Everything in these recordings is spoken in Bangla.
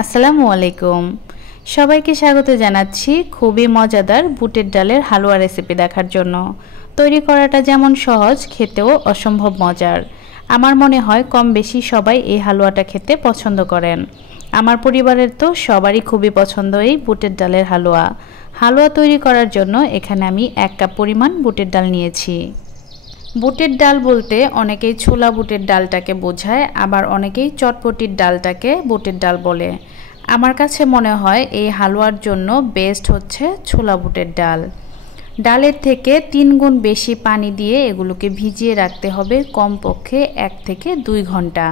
আসসালামু আলাইকুম। সবাইকে স্বাগত জানাচ্ছি খুবই মজাদার বুটের ডালের হালুয়া রেসিপি দেখার জন্য। তৈরি করাটা যেমন সহজ, খেতেও অসম্ভব মজার। আমার মনে হয় কম বেশি সবাই এই হালুয়াটা খেতে পছন্দ করেন। আমার পরিবারের তো সবারই খুবই পছন্দ এই বুটের ডালের হালুয়া। হালুয়া তৈরি করার জন্য এখানে আমি 1 কাপ পরিমাণ বুটের ডাল নিয়েছি। বুটের ডাল বলতে অনেকেই ছোলা বুটের ডালটাকে বোঝায়, আবার অনেকেই চটপটির ডালটাকে বুটের ডাল বলে। আমার কাছে মনে হয় এই হালুয়ার জন্য বেস্ট হচ্ছে ছোলা বুটের ডাল। ডালের থেকে 3 গুণ বেশি পানি দিয়ে এগুলোকে ভিজিয়ে রাখতে হবে কমপক্ষে 1 থেকে 2 ঘন্টা।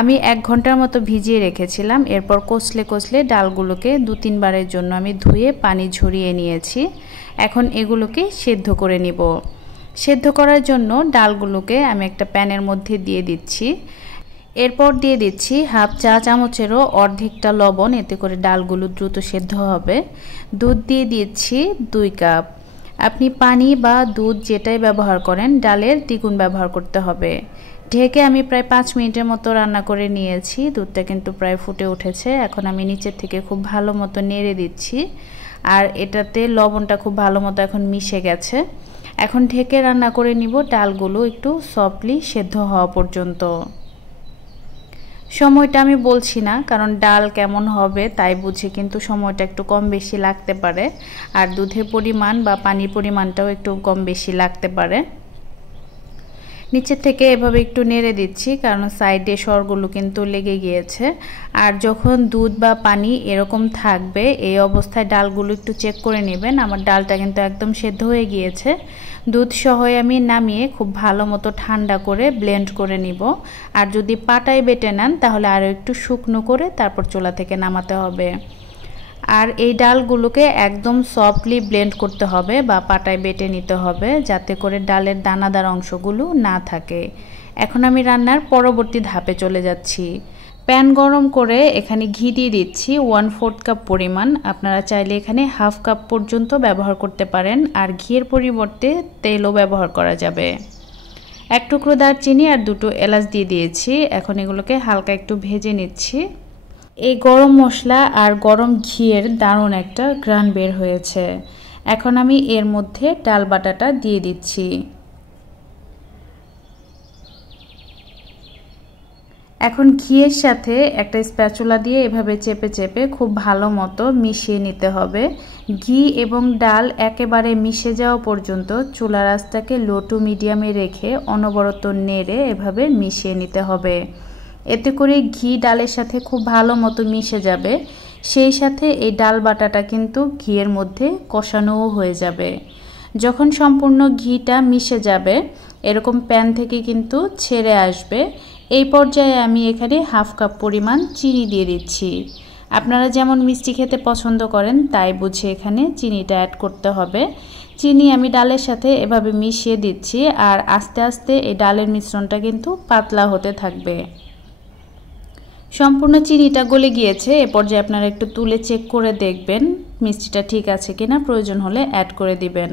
আমি 1 ঘন্টার মতো ভিজিয়ে রেখেছিলাম। এরপর কষলে ডালগুলোকে 2-3 বারের জন্য আমি ধুয়ে পানি ঝরিয়ে নিয়েছি। এখন এগুলোকে সেদ্ধ করে নিব। সেদ্ধ করার জন্য ডালগুলোকে আমি একটা প্যানের মধ্যে দিয়ে দিচ্ছি। এরপর দিয়ে দিচ্ছি হাফ চা চামচেরও অর্ধেকটা লবণ, এতে করে ডালগুলো দ্রুত সেদ্ধ হবে। দুধ দিয়ে দিচ্ছি 2 কাপ। আপনি পানি বা দুধ যেটাই ব্যবহার করেন ডালের দ্বিগুণ ব্যবহার করতে হবে। ঢেকে আমি প্রায় 5 মিনিটের মতো রান্না করে নিয়েছি। দুধটা কিন্তু প্রায় ফুটে উঠেছে। এখন আমি নিচের থেকে খুব ভালো মতো নেড়ে দিচ্ছি, আর এটাতে লবণটা খুব ভালো মতো এখন মিশে গেছে। এখন ঢেকে রান্না করে নিব ডালগুলো একটু সফটলি সেদ্ধ হওয়া পর্যন্ত। সময়টা আমি বলছি না, কারণ ডাল কেমন হবে তাই বুঝে কিন্তু সময়টা একটু কম বেশি লাগতে পারে, আর দুধের পরিমাণ বা পানির পরিমাণটাও একটু কম বেশি লাগতে পারে। নিচের থেকে এভাবে একটু নেড়ে দিচ্ছি, কারণ সাইডে সরগুলো কিন্তু লেগে গিয়েছে। আর যখন দুধ বা পানি এরকম থাকবে এই অবস্থায় ডালগুলো একটু চেক করে নেবেন। আমার ডালটা কিন্তু একদম সেদ্ধ হয়ে গিয়েছে। দুধ সহ আমি নামিয়ে খুব ভালো মতো ঠান্ডা করে ব্লেন্ড করে নিব। আর যদি পাটায় বেটে নেন তাহলে আরও একটু শুকনো করে তারপর চুলা থেকে নামাতে হবে। আর এই ডালগুলোকে একদম সফটলি ব্লেন্ড করতে হবে বা পাটায় বেটে নিতে হবে, যাতে করে ডালের দানাদার অংশগুলো না থাকে। এখন আমি রান্নার পরবর্তী ধাপে চলে যাচ্ছি। প্যান গরম করে এখানে ঘি দিয়ে দিচ্ছি 1/4 কাপ পরিমাণ। আপনারা চাইলে এখানে হাফ কাপ পর্যন্ত ব্যবহার করতে পারেন, আর ঘিয়ের পরিবর্তে তেলও ব্যবহার করা যাবে। 1 টুকরো দারচিনি আর 2টো এলাচ দিয়ে দিয়েছি। এখন এগুলোকে হালকা একটু ভেজে নিচ্ছি। এই গরম মশলা আর গরম ঘিয়ের দারুণ একটা ঘ্রাণ বের হয়েছে। এখন আমি এর মধ্যে ডাল বাটাটা দিয়ে দিচ্ছি। এখন ঘিয়ের সাথে একটা স্প্যাচুলা দিয়ে এভাবে চেপে চেপে খুব ভালো মতো মিশিয়ে নিতে হবে। ঘি এবং ডাল একেবারে মিশে যাওয়া পর্যন্ত চুলার আঁচটাকে লো টু মিডিয়ামে রেখে অনবরত নেড়ে এভাবে মিশিয়ে নিতে হবে। এতে করে ঘি ডালের সাথে খুব ভালো মতো মিশে যাবে, সেই সাথে এই ডাল বাটাটা কিন্তু ঘিয়ের মধ্যে কষানোও হয়ে যাবে। যখন সম্পূর্ণ ঘিটা মিশে যাবে, এরকম প্যান থেকে কিন্তু ছেড়ে আসবে, এই পর্যায়ে আমি এখানে হাফ কাপ পরিমাণ চিনি দিয়ে দিচ্ছি। আপনারা যেমন মিষ্টি খেতে পছন্দ করেন তাই বুঝে এখানে চিনিটা অ্যাড করতে হবে। চিনি আমি ডালের সাথে এভাবে মিশিয়ে দিচ্ছি, আর আস্তে আস্তে এই ডালের মিশ্রণটা কিন্তু পাতলা হতে থাকবে। সম্পূর্ণ চিনিটা গলে গিয়েছে। এ পর্যায়ে আপনারা একটু তুলে চেক করে দেখবেন মিষ্টিটা ঠিক আছে কিনা, প্রয়োজন হলে অ্যাড করে দিবেন।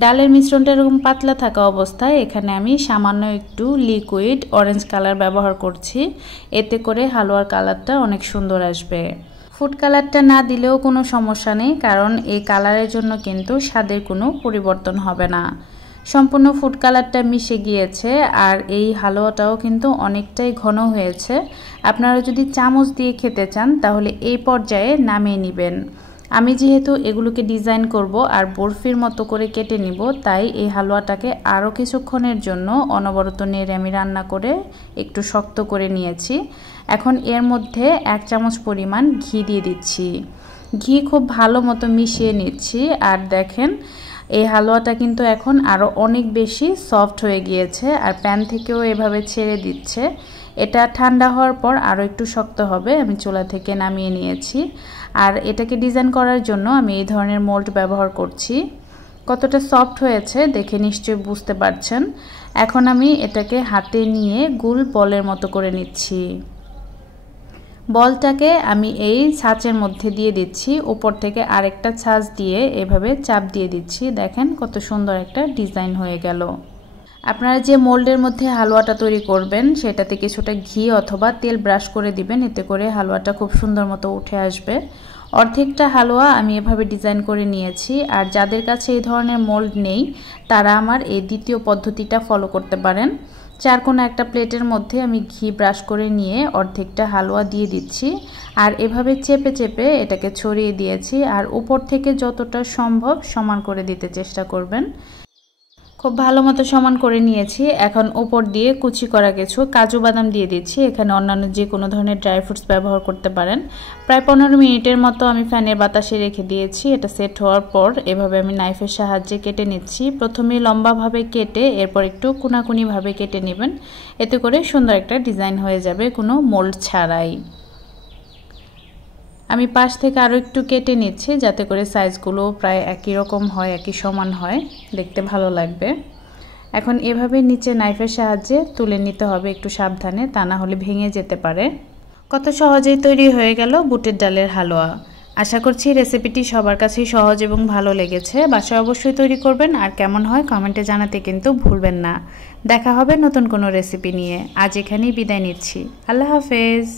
ডালের মিশ্রণটা এরকম পাতলা থাকা অবস্থায় এখানে আমি সামান্য একটু লিকুইড অরেঞ্জ কালার ব্যবহার করছি। এতে করে হালুয়ার কালারটা অনেক সুন্দর আসবে। ফুড কালারটা না দিলেও কোনো সমস্যা নেই, কারণ এই কালারের জন্য কিন্তু স্বাদের কোনো পরিবর্তন হবে না। সম্পূর্ণ ফুড কালারটা মিশে গিয়েছে, আর এই হালুয়াটাও কিন্তু অনেকটাই ঘন হয়েছে। আপনারা যদি চামচ দিয়ে খেতে চান তাহলে এই পর্যায়ে নামিয়ে নেবেন। আমি যেহেতু এগুলোকে ডিজাইন করব আর বরফির মতো করে কেটে নিব, তাই এই হালুয়াটাকে আরও কিছুক্ষণের জন্য অনবরত নেড়ে আমি রান্না করে একটু শক্ত করে নিয়েছি। এখন এর মধ্যে 1 চামচ পরিমাণ ঘি দিয়ে দিচ্ছি। ঘি খুব ভালো মতো মিশিয়ে নিচ্ছি, আর দেখেন এই হালুয়াটা কিন্তু এখন আরও অনেক বেশি সফট হয়ে গিয়েছে, আর প্যান থেকেও এভাবে ছেড়ে দিচ্ছে। এটা ঠান্ডা হওয়ার পর আরও একটু শক্ত হবে। আমি চুলা থেকে নামিয়ে নিয়েছি, আর এটাকে ডিজাইন করার জন্য আমি এই ধরনের মোল্ড ব্যবহার করছি। কতটা সফট হয়েছে দেখে নিশ্চয়ই বুঝতে পারছেন। এখন আমি এটাকে হাতে নিয়ে গোল বলের মতো করে নিচ্ছি। বলটাকে আমি এই ছাঁচের মধ্যে দিয়ে দিচ্ছি, উপর থেকে আরেকটা ছাঁচ দিয়ে এভাবে চাপ দিয়ে দিচ্ছি। দেখেন কত সুন্দর একটা ডিজাইন হয়ে গেল। আপনারা যে মোল্ডের মধ্যে হালুয়াটা তৈরি করবেন সেটাতে কিছুটা ঘি অথবা তেল ব্রাশ করে দিবেন, এতে করে হালুয়াটা খুব সুন্দর মতো উঠে আসবে। অর্ধেকটা হালুয়া আমি এভাবে ডিজাইন করে নিয়েছি। আর যাদের কাছে এই ধরনের মোল্ড নেই তারা আমার এই দ্বিতীয় পদ্ধতিটা ফলো করতে পারেন। চারকোনা একটা প্লেটের মধ্যে আমি ঘি ব্রাশ করে নিয়ে অর্ধেকটা হালুয়া দিয়ে দিচ্ছি আর এভাবে চেপে চেপে এটাকে ছড়িয়ে দিয়েছি। আর উপর থেকে যতটা সম্ভব সমান করে দিতে চেষ্টা করবেন। খুব ভালো মতো সমান করে নিয়েছি। এখন উপর দিয়ে কুচি করা কিছু কাজু বাদাম দিয়ে দিচ্ছি। এখানে অন্যান্য যে কোনো ধরনের ড্রাই ফ্রুটস ব্যবহার করতে পারেন। প্রায় 15 মিনিটের মতো আমি ফ্যানের বাতাসে রেখে দিয়েছি। এটা সেট হওয়ার পর এভাবে আমি নাইফের সাহায্যে কেটে নিচ্ছি। প্রথমে লম্বাভাবে কেটে এরপর একটু কোনাকুনিভাবে কেটে নেবেন, এতে করে সুন্দর একটা ডিজাইন হয়ে যাবে কোনো মোল্ড ছাড়াই। আমি পাশ থেকে আরও একটু কেটে নিচ্ছি যাতে করে সাইজগুলো প্রায় একই রকম হয়, একই সমান হয়, দেখতে ভালো লাগবে। এখন এভাবে নিচে নাইফের সাহায্যে তুলে নিতে হবে একটু সাবধানে, তা না হলে ভেঙে যেতে পারে। কত সহজেই তৈরি হয়ে গেল বুটের ডালের হালুয়া। আশা করছি রেসিপিটি সবার কাছেই সহজ এবং ভালো লেগেছে। বাসায় অবশ্যই তৈরি করবেন আর কেমন হয় কমেন্টে জানাতে কিন্তু ভুলবেন না। দেখা হবে নতুন কোনো রেসিপি নিয়ে। আজ এখানেই বিদায় নিচ্ছি। আল্লাহ হাফেজ।